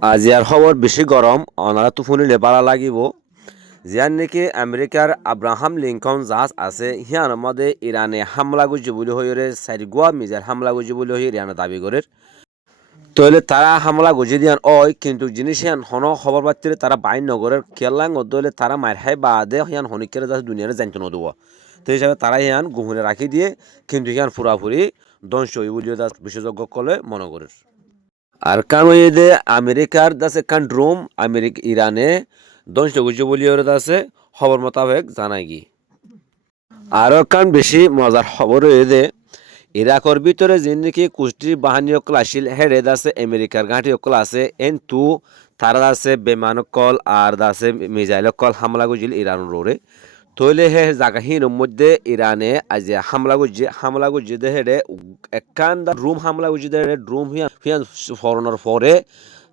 আজি আর খবর বেশি গরম অনারা তুফুনিলে বাড়া লাগিব জিয়ান নাকি আমেরিকার আব্রাহাম লিঙ্কন জাহাজ আছে হিয়ান মধ্যে ইরানে হামলা গুজি বলে হইরে সাইরগুয়া মিজাইল হামলা গুজি বলে হই ইরানে দাবি করে তইলে তারা হামলা গুজি দিয়ান ওই কিন্তু জিনিস হিয়ান হন খবর পাচ্ছিলে তারা বাইন নগরের কেলাং দলে তারা মার খাই বাদে হিয়ান হনিকের যাতে দুনিয়ারে জানতে নদব তো হিসাবে তারা হিয়ান গুহনে রাখি দিয়ে কিন্তু হিয়ান পুরাপুরি ধ্বংস হই বলে বিশেষজ্ঞ কলে মনে করে আর কারণ ওই যে আমেরিকার দাসে কান ড্রোম ইরানে ধ্বংস করছে বলি ওর দাসে খবর মোতাবেক জানাই কি আরও কান বেশি মজার খবর হয়ে যে ইরাকর ভিতরে যে নাকি কুষ্টির বাহিনী অকল আসিল হেডে দাসে আমেরিকার ঘাঁটি অকল আছে এন তু তারা দাসে বেমান কল আর দাসে মিজাইল কল হামলা গুজিল ইরান রোরে তৈলে হে জাগাহীন মধ্যে ইরানে আজ হামলা গুজি দে হেডে একান রুম হামলা গুজি দে রুম হিয়ান ফরনের পরে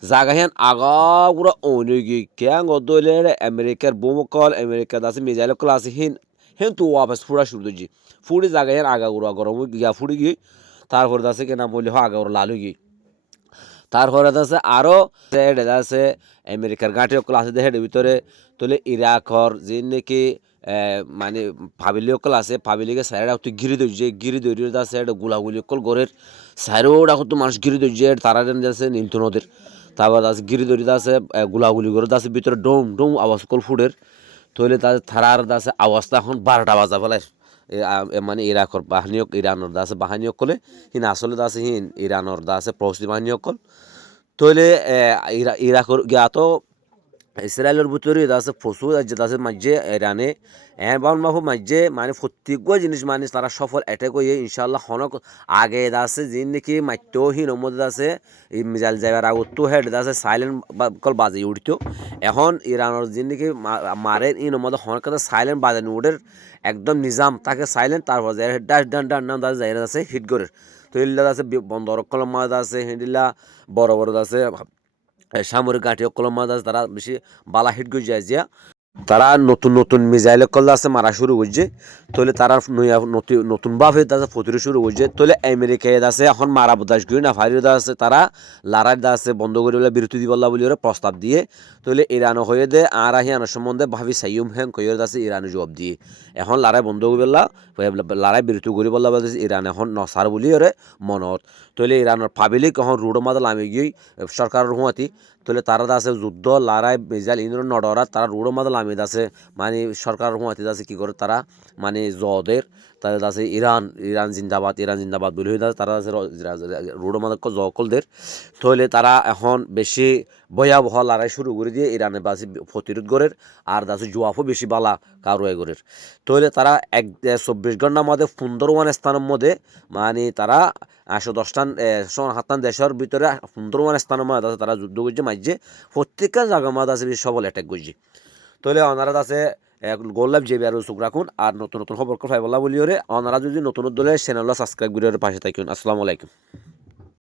জাগাহিয়ান আগাগুড়া অনেকি কেন দইলে আমেরিকার বোম কল আমেরিকা দাসে মিজাইল কল আছে হিন হেন তো ওয়াপাস ফুড়া শুরু দিজি ফুড়ি জাগাহিয়ান আগাগুড়া গরম গিয়া ফুড়ি গিয়ে তারপরে দাসে কেনা বললে হ আগাগুড়া লালু গিয়ে তারপরে আছে আরও আছে আমেরিকার গাঁটি অকল আছে হেডের ভিতরে তোলে ইরাকর যে নাকি মানে ফাবিলি অকল আছে ফাবিলিকে সাইড তুই গিরি দৌড়িয়ে আছে গুলাগুলি অকল গড়ের সাইডও তো মানুষ গিরি দৌড়িয়ে তারা আছে নীলতু নদের তারপর আছে গিরি দৌড়িয়ে আছে গুলাগুলি করে আছে ভিতরে ডোম ডোম আওয়াজ কল ফুডের তৈলে তাদের থারার আছে আওয়াজটা এখন 12টা বাজা ফেলায় মানে ইরাকর বাহিনী ইরানোর দাসে বাহিনী অকলে হিন আসলে দাসে হিন ইরানোর দাসে প্রস্তুতি বাহিনী অকল তইলে ইরাকর জ্ঞাত ইসরায়েলের ভিতরে আছে প্রচুর রাজ্য আছে মাঝে ইরানে এবার মাহু মাঝে মানে প্রত্যেক জিনিস মানে তারা সফল অ্যাটাক হয়ে ইনশাল্লাহ হনক আগে আছে যিনি নাকি মাত্যহীন মধ্যে আছে মিজাইল যাইবার আগত হেড আছে সাইলেন্ট কল বাজে উঠতো এখন ইরানের যিনি নাকি মারে ইন মধ্যে হনক সাইলেন্ট বাজানো উঠের একদম নিজাম তাকে সাইলেন্ট তারপর ডাস ডান ডান নাম যাই আছে হিট করে তো ইল্লা আছে বন্দর কলম মাছ আছে হিন্দিল্লা বড় বড় আছে সামরিক ঘাঁটি কলম মাছ আছে তারা বেশি বালা হিট করে যায় যে তারা নতুন নতুন মিজাইল কল আছে মারা শুরু করছে তাহলে তারা নতুন ভাবে তাদের ফতুরি শুরু করছে তাহলে আমেরিকায় আছে এখন মারা বোদাস করি না ফারিদা আছে তারা লারাই দা আছে বন্ধ করে বলে বিরতি দিবল্লা বলি ওরা প্রস্তাব দিয়ে তাহলে ইরানও হয়ে দে আর আহিয়ানোর সম্বন্ধে ভাবি সাইম হ্যাং কইর আছে ইরানে জবাব দিয়ে এখন লারাই বন্ধ করে বললা লারাই বিরতি করি বললা ইরান এখন নসার বলি ওরে মনত তাহলে ইরানের পাবলিক এখন রুডো মাদল আমি গিয়ে সরকারের হুঁয়াতি তাহলে তারা আছে যুদ্ধ লড়াই মিজাইল ইন্দ্র নডরা তারা রুডো মাদল আমিদ আছে মানে সরকার হুঁয়াতি আছে কি করে তারা মানে জদের তাদের আছে ইরান জিন্দাবাদ বলে হয়ে তারা আছে রুডো মাদল জকলদের তাহলে তারা এখন বেশি ভয়াবহ লড়াই শুরু করে দিয়ে ইরানের বাসি প্রতিরোধ করের আর দাসে জোয়াফও বেশি বালা কারোয় করের তাহলে তারা 24 ঘন্টার মধ্যে 15 স্থানের মধ্যে মানে তারা 110টান 7টান দেশের ভিতরে 15 স্থানের মধ্যে আছে তারা যুদ্ধ করছে মাঝে প্রত্যেকটা জায়গার মধ্যে আছে সবল অ্যাটাক করছে তাহলে অনারা আছে গোল্লাভ যে বেরো চোখ রাখুন আর নতুন নতুন খবর পাই বলা বলি ওরে অনারা যদি নতুন দলে চ্যানেল সাবস্ক্রাইব করে পাশে থাকুন আসসালামু আলাইকুম।